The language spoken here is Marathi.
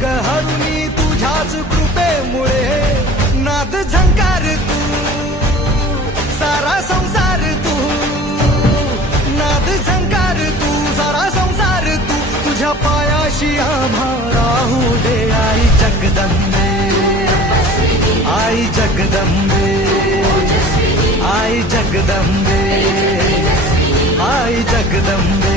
ग हरुणी तुझ्याच कृपेमुळे नाद झंकार तू सारा संसार तू नाद झंकार तू सारा संसार तू तुझ्या पायाशी आम्हा राहू दे आई जगदंबे आई जगदंबे आई जगदंबे आई जगदंबे